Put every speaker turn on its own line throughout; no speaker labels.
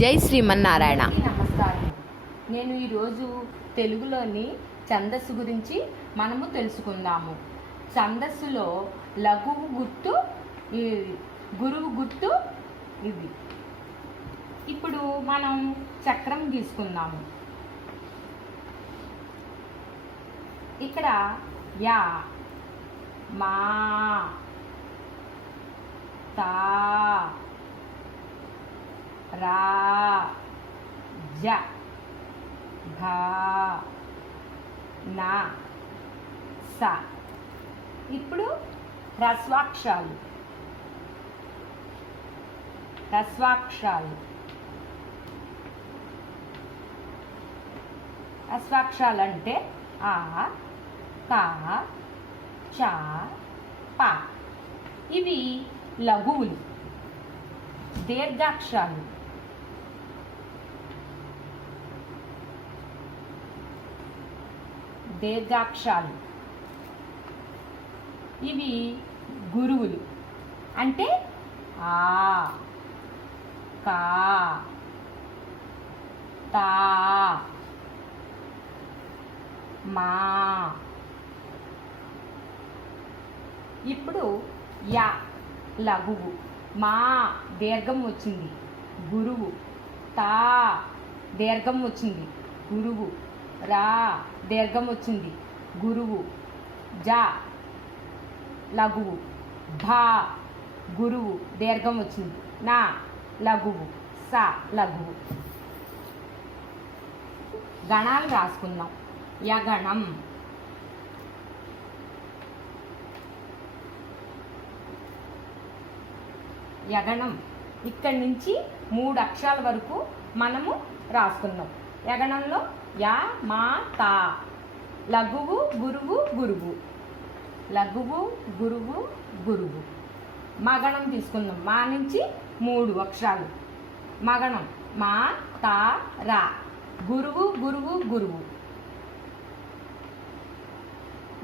జై శ్రీమన్నారాయణ.
నమస్కారం. నేను ఈరోజు తెలుగులోని ఛందస్సు గురించి మనము తెలుసుకుందాము. ఛందస్సులో లఘువు గుర్తు గురువు గుర్తు ఇది. ఇప్పుడు మనం చక్రం గీసుకుందాము. ఇక్కడ యా మా తా రా. జ. ఘా. నా. స. ఇప్పుడు హ్రస్వాక్షాలు. హ్రస్వాక్షాలు. హ్రస్వాక్షాలు అంటే ఆ కా చ ప. ఇవి లఘువులు. దీర్ఘాక్షరాలు దీర్ఘాక్షాలు ఇవి గురువులు. అంటే ఆ కా తా మా. ఇప్పుడు యా లఘువు. మా దీర్ఘం వచ్చింది. గురువు. తా దీర్ఘం వచ్చింది. గురువు. రా దీర్ఘం వచ్చింది. గురువు జా లఘువు. భా గురువు దీర్ఘం వచ్చింది. నా లఘువు సా లఘువు. గణాలు రాసుకుందాం. యగణం. యగణం. ఇక్కడి నుంచి మూడు అక్షరాల వరకు మనము రాసుకున్నాం. యగణంలో యా మా తా. లఘువు గురువు గురువు. లఘువు గురువు గురువు. మగణం తీసుకుందాం. మా నుంచి మూడు అక్షరాలు. మగణం. మా తా రా. గురువు గురువు గురువు.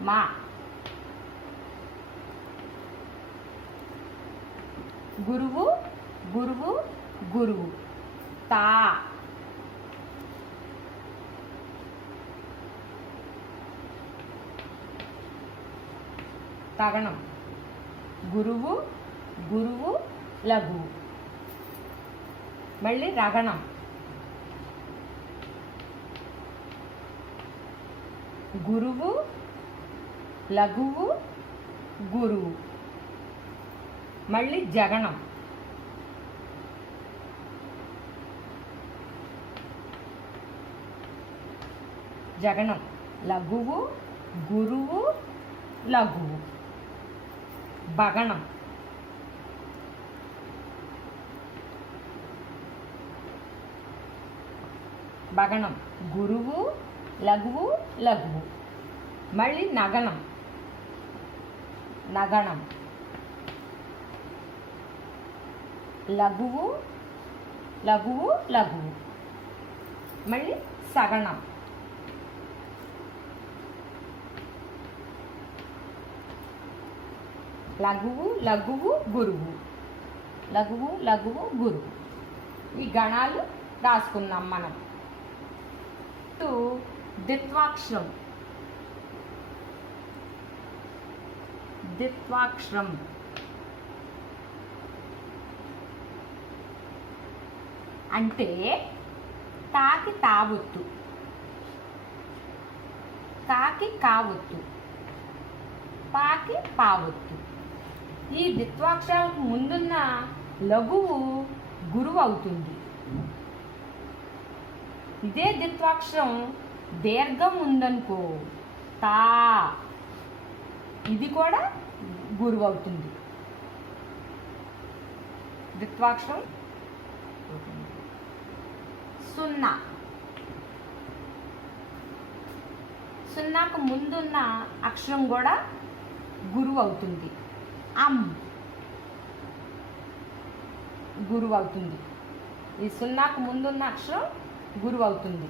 మా. గురువు గురువు గురువు. తా. తగణం గురువు గురువు లఘు మళ్ళీ రగణం. గురువు లఘువు గురువు. మళ్ళీ జగణం. జగణం. లఘువు గురువు లఘువు. భగణం. భగణం. గురువు లఘువు లఘువు. మళ్ళీ నగణం. నగణం. లఘువు లఘువు లఘువు. మళ్ళీ సగణం. లఘువు లఘువు గురువు. లఘువు లఘువు గురువు. ఈ గణాలు రాసుకున్నాం మనం. టు ద్విత్వాక్షరం ద్విత్వాక్షరం అంటే తాకి తావొత్తు కాకి కావొత్తు పాకి పావొత్తు ఈ ద్విత్వాక్షరాలకు ముందున్న లఘువు గురువు అవుతుంది ఇదే ద్విత్వాక్షరం దీర్ఘం ఉందనుకో తా. ఇది కూడా గురువు అవుతుంది ద్విత్వాక్షరం సున్నా. సున్నాకు ముందున్న అక్షరం కూడా గురువు అవుతుంది అమ్. గురువు అవుతుంది ఈ సున్నాకు ముందున్న అక్షరం గురువు అవుతుంది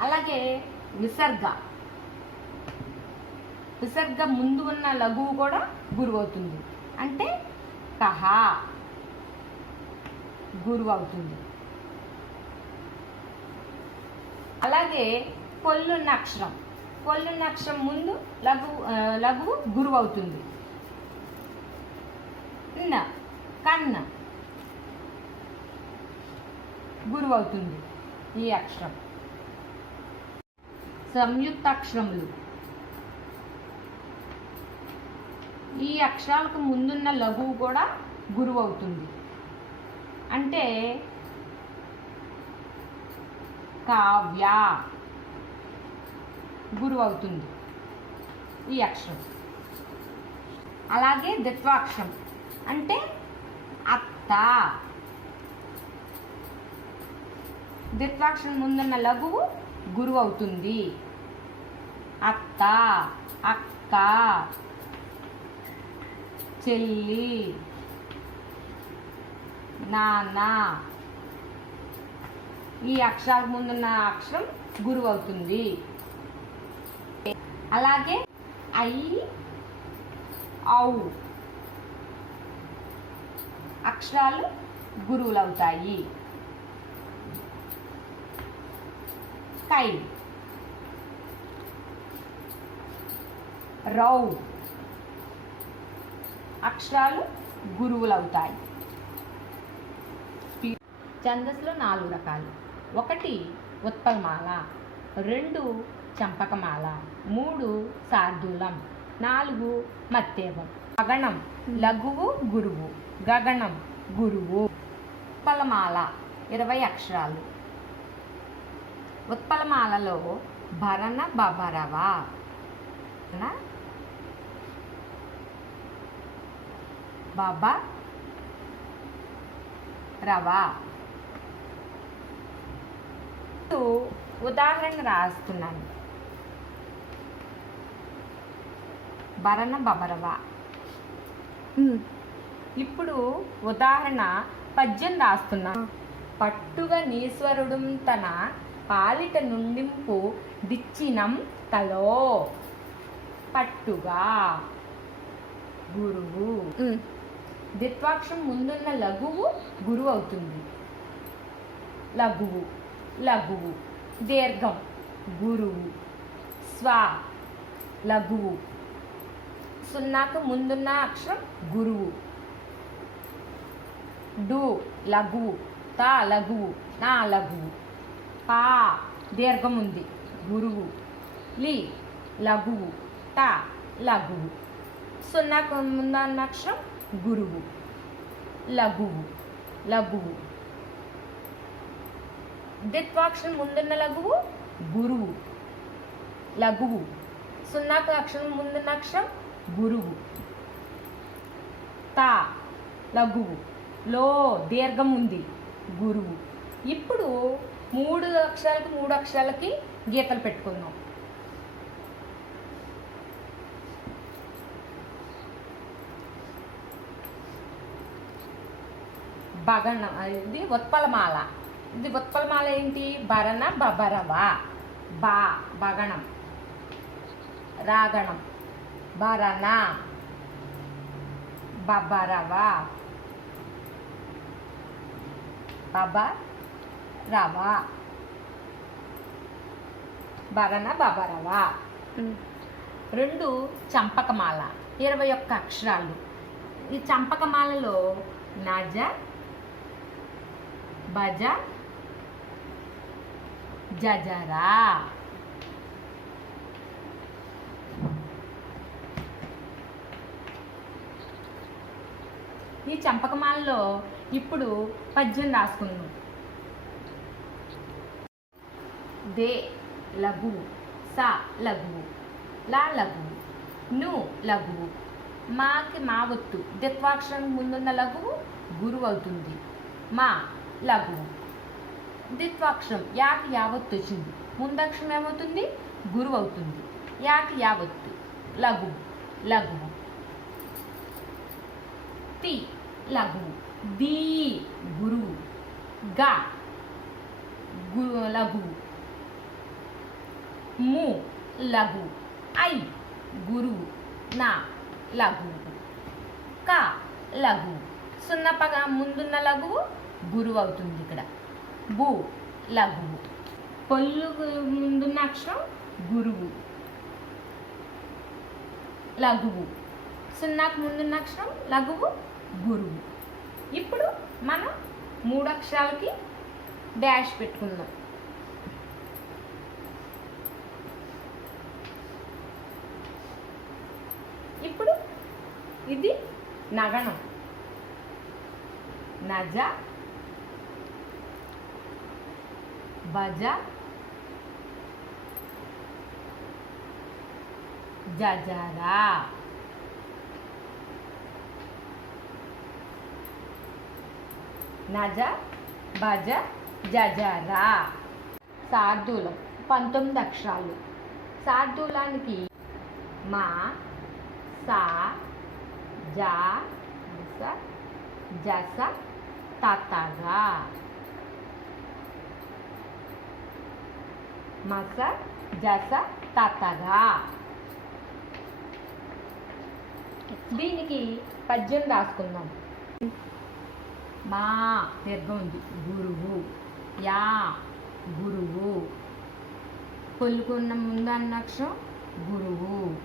అలాగే విసర్గ విసర్గ ముందు ఉన్న లఘువు కూడా గురువు అవుతుంది అంటే కహ. గురువు అవుతుంది అలాగే పొల్లున్న అక్షరం. పొల్లున్న అక్షరం ముందు లఘు లఘువు గురువు అవుతుంది. న కన్న గురువు అవుతుంది ఈ అక్షరం. సంయుక్త అక్షరములు ఈ అక్షరాలకు ముందున్న లఘువు కూడా గురువు అవుతుంది. అంటే కావ్య. గురువు అవుతుంది ఈ అక్షరం. అలాగే ద్విత్వాక్షరం అంటే అత్త. ద్విత్వాక్షరం ముందున్న లఘువు గురువు అవుతుంది అత్త అక్క చెల్లి నాన్న. ఈ అక్షరాల ముందున్న అక్షరం గురువు అవుతుంది అలాగే ఐ ఔ. అక్షరాలు గురువులు అవుతాయి కై. రౌ. అక్షరాలు గురువులు అవుతాయి ఛందస్సులో నాలుగు రకాలు. ఒకటి ఉత్పల్మాల రెండు చంపకమాల. మూడు శార్దూలం నాలుగు మత్తేవం. గగనం లఘువు గురువు. గగనం గురువు. ఉత్పలమాల ఇరవై అక్షరాలు. ఉత్పలమాలలో భరణ బభరవ. బబ రవ. ఉదాహరణ రాస్తున్నాను. భరణ బబరవ ఇప్పుడు ఉదాహరణ పద్యం రాస్తున్నా. పట్టుగా నీశ్వరుడు తన పాలిట నుండింపు దిచ్చినం తలో. పట్టుగా. గురువు. ద్విత్వాక్షరం ముందున్న లఘువు గురువు అవుతుంది. లఘువు లఘువు దీర్ఘం గురువు స్వ లఘువు. సున్నాకు ముందున్న అక్షరం గురువు. డు లఘువు త లఘువు నా లఘువు పా దీర్ఘం ఉంది. గురువు. లి లఘువు ట లఘువు సున్నాకు ముందున్న అక్షరం గురువు. లఘువు లఘువు. ద్విత్వాక్షరం ముందున్న లఘువు గురువు. లఘువు. సున్నాకు అక్షరం ముందున్న అక్షరం గురువు. తా లఘువు. లో దీర్ఘం ఉంది. గురువు. ఇప్పుడు మూడు అక్షరాలకి మూడు అక్షరాలకి గీతలు పెట్టుకుందాం. భగణం ఇది ఉత్పలమాల. ఇది ఉత్పలమాల ఏంటి? భరణ బబరవ బా భగణం. రాగణం. భరణ బబరవ బబ రవ భరణ బబరవ రెండు చంపకమాల ఇరవై ఒక్క అక్షరాలు. ఈ చంపకమాలలో నజ బజ జజరా. ఈ చంపకమాలలో ఇప్పుడు పద్యం రాసుకుందాం. దే లఘు సా లఘు లా లఘు ను లఘు మాకి మా ఒత్తు. ద్విత్వాక్షరం ముందున్న లఘువు గురువు అవుతుంది. మా లఘువు ద్విత్వాక్షరం యాకి యావత్తు వచ్చింది. ముందక్షరం ఏమవుతుంది? గురువు అవుతుంది. యాకి యావత్తు. లఘువు లఘువు తి. లఘువు దీ గురువు గా గు లఘువు ము లఘు ఐ గురువు నా లఘువు క లఘువు సున్న పగ ముందున్న లఘువు గురువు అవుతుంది ఇక్కడ బు లఘువు పొల్లు ముందున్న అక్షరం గురువు లఘువు సున్నాకు ముందున్న అక్షరం లఘువు గురువు. ఇప్పుడు మనం మూడు అక్షరాలకి డాష్ పెట్టుకుందాం. ఇప్పుడు ఇది నగణం. నజ బజ జజరా. నజ భజ జజరా. శార్దూలం పంతొమ్మిది అక్షరాలు. శార్దూలానికి మా సా జా జస జస తతగా మస జస తతగా దీనికి పద్యం రాసుకుందాం. మా దీర్ఘం ఉంది గురువు. యా గురువు. కొలుకున్న ముందు అన్న అక్షరం గురువు.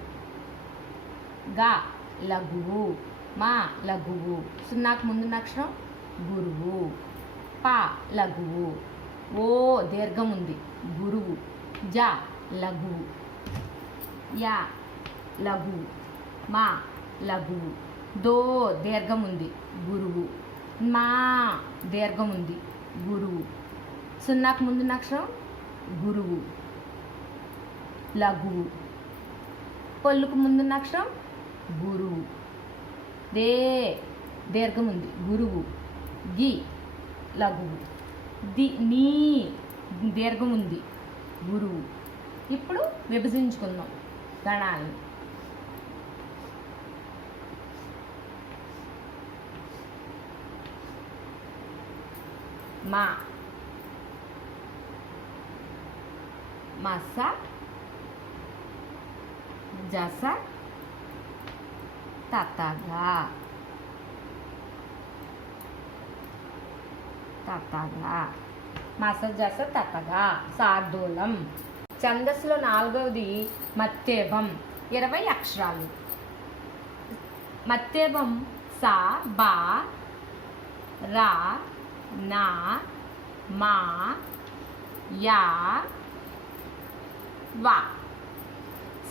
గా లఘువు. మా లఘువు. సున్నాకు ముందున్న అక్షరం గురువు. పా లఘువు. ఓ దీర్ఘం ఉంది గురువు. జ లఘువు. యా లఘువు. మా లఘువు. దో దీర్ఘం ఉంది గురువు. మా దీర్ఘం ఉంది. గురువు. సున్నాకు ముందున్న అక్షరం గురువు. లఘువు. పొల్లుకు ముందున్న అక్షరం గురువు. దే దీర్ఘం ఉంది. గురువు. గి లఘువు. ది నీ దీర్ఘం ఉంది. గురువు. ఇప్పుడు విభజించుకుందాం. గణాలను మా మస జస తతగా తతగా మస జస తతగా సార్దూలం ఛందస్సులో నాలుగవది మత్తేభం. ఇరవై అక్షరాలు. మత్తేభం సా బా రా నా మా యా వా.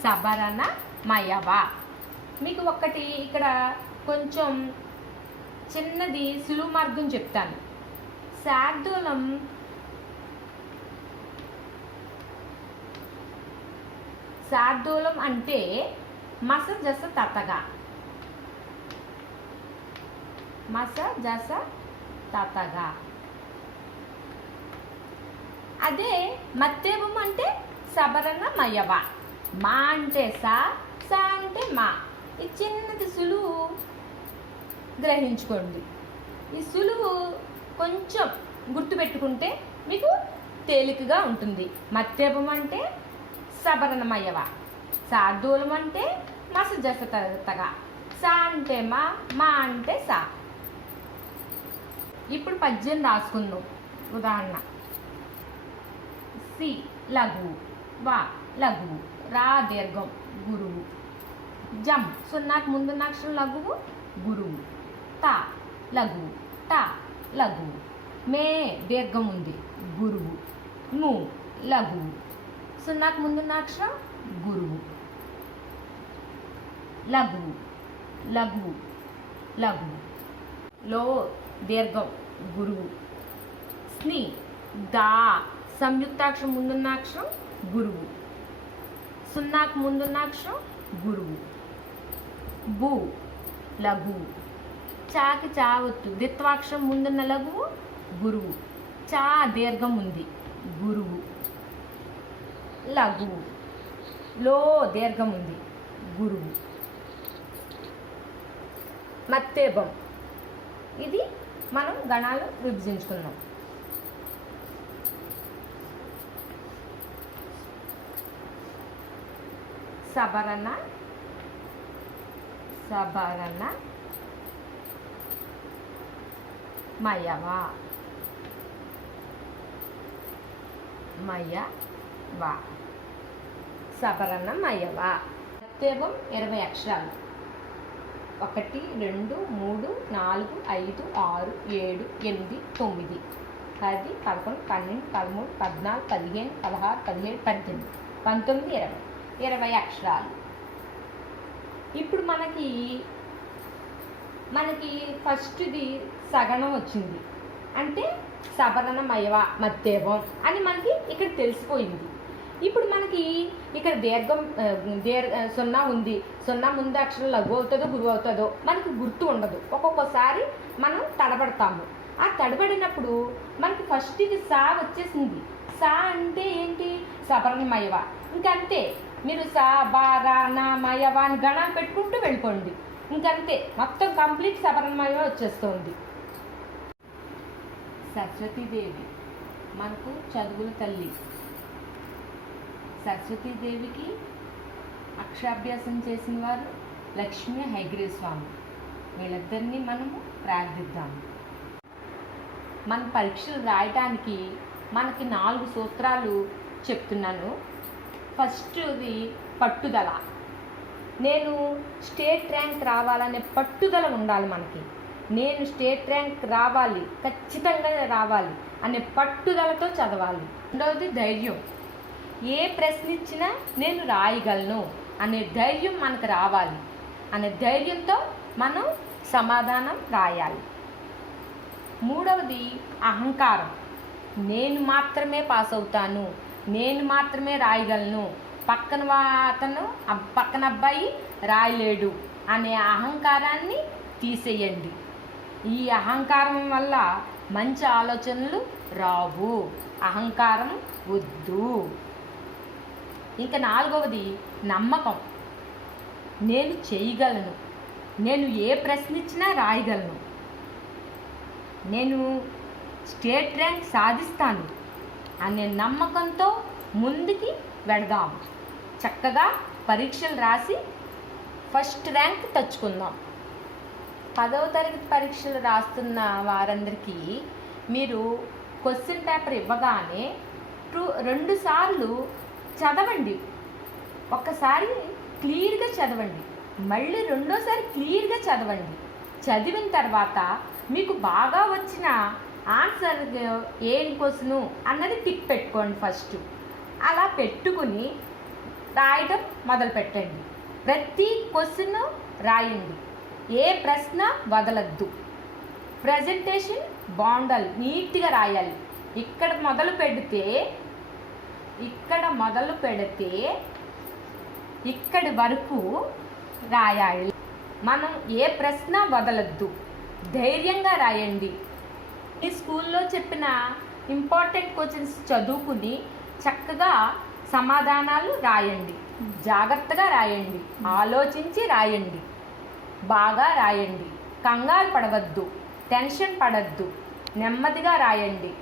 సబరణ మయవ మీకు ఒక్కటి ఇక్కడ కొంచెం చిన్నది సులువు మార్గం చెప్తాను. శార్దూలం శార్దూలం అంటే మస జస తతగా. మస జస తాతగా. అదే మత్తేవం అంటే సబరణ మయవ మా అంటే సా సా అంటే మా. ఈ చిన్నది సులువు గ్రహించుకోండి. ఈ సులువు కొంచెం గుర్తుపెట్టుకుంటే మీకు తేలికగా ఉంటుంది. మత్తేపం అంటే సబరణమయవ సాధూలం అంటే మసజసతగా సా అంటే మా మా అంటే సా. ఇప్పుడు పద్యం రాసుకుందాం. ఉదాహరణ. సి లఘు. వా లఘువు రా దీర్ఘం. గురువు. జం సున్నాకు ముందున్న అక్షరం లఘువు. గురువు. తా లఘువు. త లఘువు. మే దీర్ఘం ఉంది. గురువు. ను లఘువు. సున్నాకు ముందున్న అక్షరం గురువు. లఘువు. లఘువు. లఘువు. లో దీర్ఘం. గురువు. స్ని దా సంయుక్తాక్షరం ముందున్న అక్షరం గురువు. సున్నాకు ముందున్న అక్షరం గురువు. బు లఘువు. చాకి చావత్తు దిత్వాక్షరం ముందున్న లఘువు గురువు. చా దీర్ఘం ఉంది గురువు. లఘువు. లో దీర్ఘం ఉంది గురువు. మత్తేబం ఇది మనం గణాలు విభజించుకున్నాం సబరణ సబరణ మయవా మయవా సబరణ మయవ. ప్రత్యేకం ఇరవై అక్షరాలు. ఒకటి రెండు మూడు నాలుగు ఐదు ఆరు ఏడు ఎనిమిది తొమ్మిది. పది పదకొండు పన్నెండు పదమూడు పద్నాలుగు పదిహేను పదహారు పదిహేడు పద్దెనిమిది. పంతొమ్మిది ఇరవై. ఇరవై అక్షరాలు. ఇప్పుడు మనకి మనకి ఫస్ట్ది సగణం వచ్చింది. అంటే సవరణ మయవ మత్తేవం అని మనకి ఇక్కడ తెలిసిపోయింది. ఇప్పుడు మనకి ఇక్కడ దీర్ఘం దీర్ఘ దీర్ సున్నా ఉంది. సున్నా ముందు అక్షరం లఘు అవుతుందో గురువు అవుతుందో మనకి గుర్తు ఉండదు. ఒక్కొక్కసారి మనం తడబడతాము. ఆ తడబడినప్పుడు మనకి ఫస్ట్ ఇది సా వచ్చేసింది. సా అంటే ఏంటి? సవరణమయవ ఇంకంతే. మీరు సా బా రా నా మయవ అని గణాలు పెట్టుకుంటూ వెళ్ళిపోండి. ఇంకంతే. మొత్తం కంప్లీట్ సవరణమయవ వచ్చేస్తుంది. సరస్వతీదేవి మనకు చదువుల తల్లి. సరస్వతీదేవికి అక్షరాభ్యాసం చేసిన వారు లక్ష్మీ హైగ్రీ స్వామి వీళ్ళిద్దరినీ మనము ప్రార్థిద్దాము. మన పరీక్షలు రాయటానికి మనకి నాలుగు సూత్రాలు చెప్తున్నాను. ఫస్ట్ది పట్టుదల. నేను స్టేట్ ర్యాంక్ రావాలనే పట్టుదల ఉండాలి మనకి. నేను స్టేట్ ర్యాంక్ రావాలి ఖచ్చితంగా రావాలి అనే పట్టుదలతో చదవాలి. రెండవది ధైర్యం. ఏ ప్రశ్న ఇచ్చినా నేను రాయగలను అనే ధైర్యం మనకు రావాలి. అనే ధైర్యంతో మనం సమాధానం రాయాలి. మూడవది అహంకారం. నేను మాత్రమే పాస్ అవుతాను. నేను మాత్రమే రాయగలను. పక్కన అతను పక్కన అబ్బాయి రాయలేడు అనే అహంకారాన్ని తీసేయండి. ఈ అహంకారం వల్ల మంచి ఆలోచనలు రావు. అహంకారం వద్దు. ఇంకా నాలుగవది నమ్మకం. నేను చేయగలను. నేను ఏ ప్రశ్న ఇచ్చినా రాయగలను. నేను స్టేట్ ర్యాంక్ సాధిస్తాను అనే నమ్మకంతో ముందుకి వెడదాం చక్కగా పరీక్షలు రాసి ఫస్ట్ ర్యాంక్ తెచ్చుకుందాం. పదవ తరగతి పరీక్షలు రాస్తున్న వారందరికీ మీరు క్వశ్చన్ పేపర్ ఇవ్వగానే టూ రెండు సార్లు చదవండి. ఒక్కసారి క్లియర్గా చదవండి. మళ్ళీ రెండోసారి క్లియర్గా చదవండి. చదివిన తర్వాత మీకు బాగా వచ్చిన ఆన్సర్ ఏం క్వశ్చను అన్నది టిక్ పెట్టుకోండి ఫస్ట్. అలా పెట్టుకుని రాయడం మొదలు పెట్టండి. ప్రతి క్వశ్చన్ రాయండి. ఏ ప్రశ్న వదలద్దు. ప్రజెంటేషన్ బాగుండాలి. నీట్గా రాయాలి. ఇక్కడ మొదలు పెడితే ఇక్కడ మొదలు పెడితే ఇక్కడి వరకు రాయాలి. మనం ఏ ప్రశ్న వదలద్దు. ధైర్యంగా రాయండి. ఈ స్కూల్లో చెప్పిన ఇంపార్టెంట్ క్వశ్చన్స్ చదువుకుని చక్కగా సమాధానాలు రాయండి. జాగ్రత్తగా రాయండి. ఆలోచించి రాయండి. బాగా రాయండి. కంగారు పడవద్దు. టెన్షన్ పడద్దు. నెమ్మదిగా రాయండి.